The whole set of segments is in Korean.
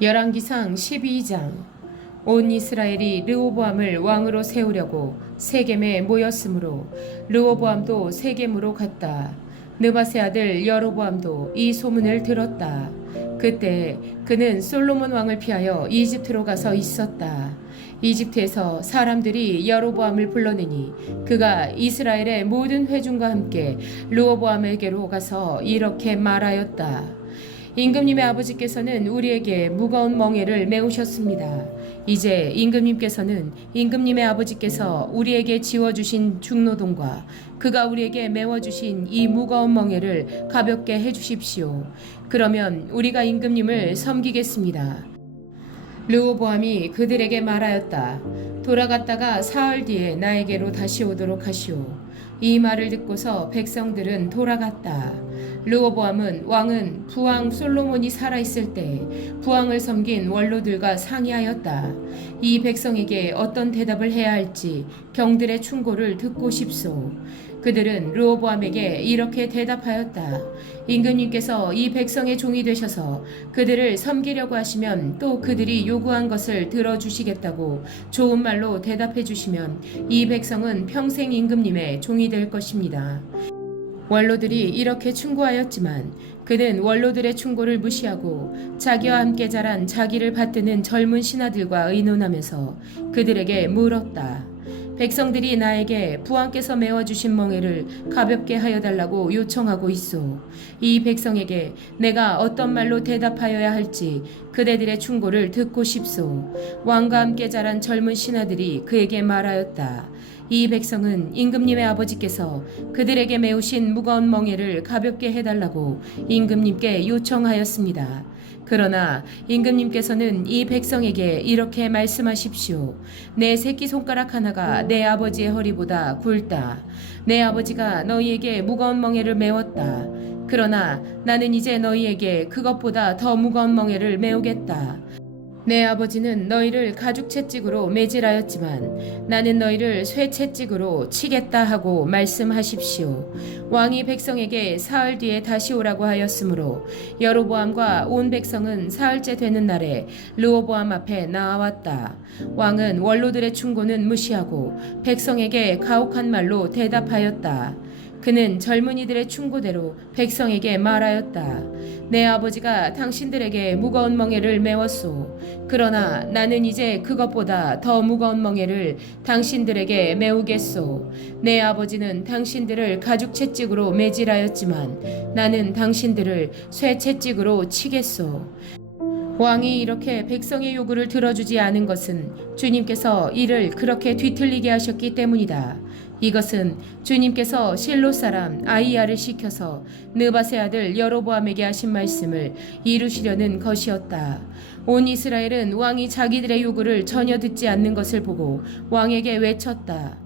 열왕기상 12장. 온 이스라엘이 르호보암을 왕으로 세우려고 세겜에 모였으므로 르호보암도 세겜으로 갔다. 느바세 아들 여로보암도 이 소문을 들었다. 그때 그는 솔로몬 왕을 피하여 이집트로 가서 있었다. 이집트에서 사람들이 여로보암을 불러내니 그가 이스라엘의 모든 회중과 함께 르호보암에게로 가서 이렇게 말하였다. 임금님의 아버지께서는 우리에게 무거운 멍에를 메우셨습니다. 이제 임금님께서는 임금님의 아버지께서 우리에게 지워주신 중노동과 그가 우리에게 메워주신 이 무거운 멍에를 가볍게 해주십시오. 그러면 우리가 임금님을 섬기겠습니다. 르호보암이 그들에게 말하였다. 돌아갔다가 사흘 뒤에 나에게로 다시 오도록 하시오. 이 말을 듣고서 백성들은 돌아갔다. 르호보암은 왕은 부왕 솔로몬이 살아있을 때 부왕을 섬긴 원로들과 상의하였다. 이 백성에게 어떤 대답을 해야 할지 경들의 충고를 듣고 싶소. 그들은 르호보암에게 이렇게 대답하였다. 임금님께서 이 백성의 종이 되셔서 그들을 섬기려고 하시면 또 그들이 요구한 것을 들어주시겠다고 좋은 말로 대답해 주시면 이 백성은 평생 임금님의 종이 될 것입니다. 원로들이 이렇게 충고하였지만 그는 원로들의 충고를 무시하고 자기와 함께 자란 자기를 받드는 젊은 신하들과 의논하면서 그들에게 물었다. 백성들이 나에게 부왕께서 메워주신 멍에를 가볍게 하여 달라고 요청하고 있소. 이 백성에게 내가 어떤 말로 대답하여야 할지 그대들의 충고를 듣고 싶소. 왕과 함께 자란 젊은 신하들이 그에게 말하였다. 이 백성은 임금님의 아버지께서 그들에게 메우신 무거운 멍에를 가볍게 해달라고 임금님께 요청하였습니다. 그러나 임금님께서는 이 백성에게 이렇게 말씀하십시오. 내 새끼손가락 하나가 내 아버지의 허리보다 굵다. 내 아버지가 너희에게 무거운 멍에를 메웠다. 그러나 나는 이제 너희에게 그것보다 더 무거운 멍에를 메우겠다. 내 아버지는 너희를 가죽 채찍으로 매질하였지만 나는 너희를 쇠 채찍으로 치겠다 하고 말씀하십시오. 왕이 백성에게 사흘 뒤에 다시 오라고 하였으므로 여로보암과 온 백성은 사흘째 되는 날에 르호보암 앞에 나아왔다. 왕은 원로들의 충고는 무시하고 백성에게 가혹한 말로 대답하였다. 그는 젊은이들의 충고대로 백성에게 말하였다. 내 아버지가 당신들에게 무거운 멍에를 메웠소. 그러나 나는 이제 그것보다 더 무거운 멍에를 당신들에게 메우겠소. 내 아버지는 당신들을 가죽 채찍으로 매질하였지만 나는 당신들을 쇠 채찍으로 치겠소. 왕이 이렇게 백성의 요구를 들어주지 않은 것은 주님께서 이를 그렇게 뒤틀리게 하셨기 때문이다. 이것은 주님께서 실로 사람 아이야를 시켜서 느바세 아들 여로보암에게 하신 말씀을 이루시려는 것이었다. 온 이스라엘은 왕이 자기들의 요구를 전혀 듣지 않는 것을 보고 왕에게 외쳤다.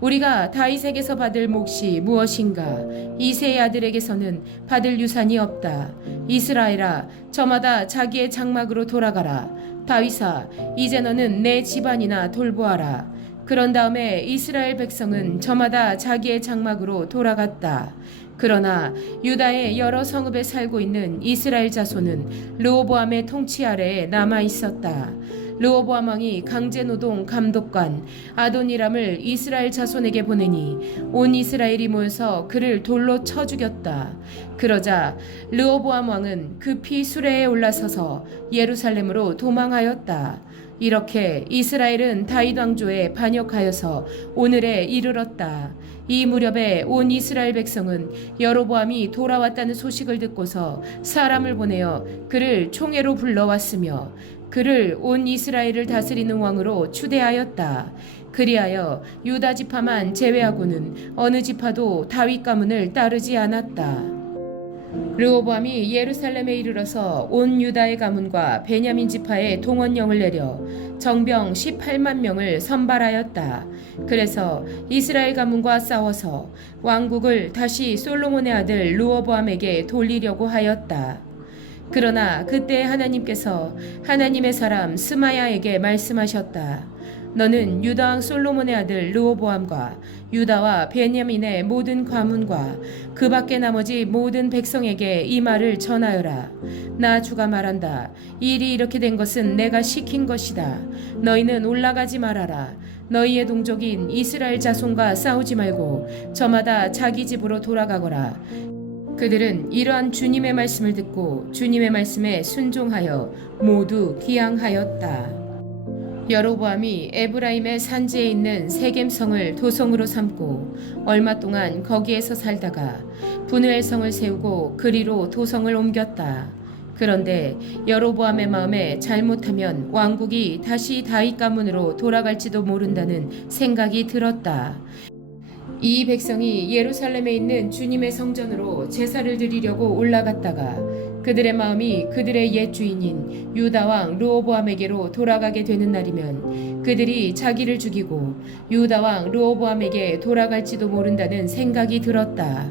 우리가 다윗에게서 받을 몫이 무엇인가? 이새의 아들에게서는 받을 유산이 없다. 이스라엘아, 저마다 자기의 장막으로 돌아가라. 다윗아, 이제 너는 내 집안이나 돌보아라. 그런 다음에 이스라엘 백성은 저마다 자기의 장막으로 돌아갔다. 그러나 유다의 여러 성읍에 살고 있는 이스라엘 자손은 르호보암의 통치 아래에 남아 있었다. 르호보암 왕이 강제노동 감독관 아도니람을 이스라엘 자손에게 보내니 온 이스라엘이 모여서 그를 돌로 쳐 죽였다. 그러자 르호보암 왕은 급히 수레에 올라서서 예루살렘으로 도망하였다. 이렇게 이스라엘은 다윗 왕조에 반역하여서 오늘에 이르렀다. 이 무렵에 온 이스라엘 백성은 여로보암이 돌아왔다는 소식을 듣고서 사람을 보내어 그를 총회로 불러왔으며 그를 온 이스라엘을 다스리는 왕으로 추대하였다. 그리하여 유다 지파만 제외하고는 어느 지파도 다윗 가문을 따르지 않았다. 르호보암이 예루살렘에 이르러서 온 유다의 가문과 베냐민 지파의 동원령을 내려 정병 18만 명을 선발하였다. 그래서 이스라엘 가문과 싸워서 왕국을 다시 솔로몬의 아들 르호보암에게 돌리려고 하였다. 그러나 그때 하나님께서 하나님의 사람 스마야에게 말씀하셨다. 너는 유다 왕 솔로몬의 아들 르호보암과 유다와 베냐민의 모든 가문과 그 밖에 나머지 모든 백성에게 이 말을 전하여라. 나 주가 말한다. 이 일이 이렇게 된 것은 내가 시킨 것이다. 너희는 올라가지 말아라. 너희의 동족인 이스라엘 자손과 싸우지 말고 저마다 자기 집으로 돌아가거라. 그들은 이러한 주님의 말씀을 듣고 주님의 말씀에 순종하여 모두 귀향하였다. 여로보암이 에브라임의 산지에 있는 세겜성을 도성으로 삼고 얼마 동안 거기에서 살다가 분우엘 성을 세우고 그리로 도성을 옮겼다. 그런데 여로보암의 마음에 잘못하면 왕국이 다시 다윗 가문으로 돌아갈지도 모른다는 생각이 들었다. 이 백성이 예루살렘에 있는 주님의 성전으로 제사를 드리려고 올라갔다가 그들의 마음이 그들의 옛 주인인 유다 왕 르호보암에게로 돌아가게 되는 날이면 그들이 자기를 죽이고 유다 왕 르호보암에게 돌아갈지도 모른다는 생각이 들었다.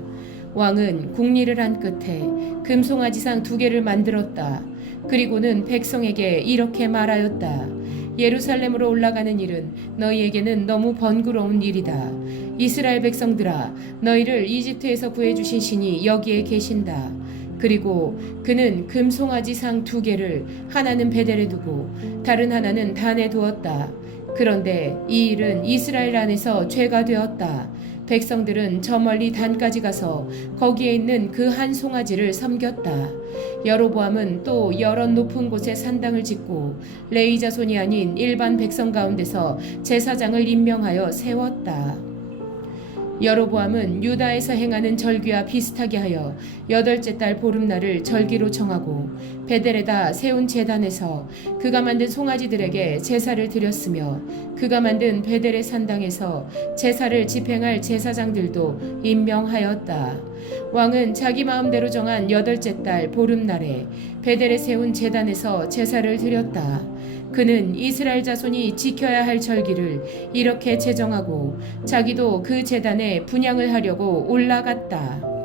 왕은 궁리를 한 끝에 금송아지상 2개를 만들었다. 그리고는 백성에게 이렇게 말하였다. 예루살렘으로 올라가는 일은 너희에게는 너무 번거로운 일이다. 이스라엘 백성들아, 너희를 이집트에서 구해주신 신이 여기에 계신다. 그리고 그는 금송아지 상 2개를 하나는 베델에 두고 다른 하나는 단에 두었다. 그런데 이 일은 이스라엘 안에서 죄가 되었다. 백성들은 저 멀리 단까지 가서 거기에 있는 그 한 송아지를 섬겼다. 여로보암은 또 여러 높은 곳에 산당을 짓고 레위 자손이 아닌 일반 백성 가운데서 제사장을 임명하여 세웠다. 여로보암은 유다에서 행하는 절기와 비슷하게 하여 8째 달 보름날을 절기로 정하고 베델에다 세운 제단에서 그가 만든 송아지들에게 제사를 드렸으며 그가 만든 베델의 산당에서 제사를 집행할 제사장들도 임명하였다. 왕은 자기 마음대로 정한 8째 달 보름날에 베델에 세운 제단에서 제사를 드렸다. 그는 이스라엘 자손이 지켜야 할 절기를 이렇게 제정하고 자기도 그 제단에 분향을 하려고 올라갔다.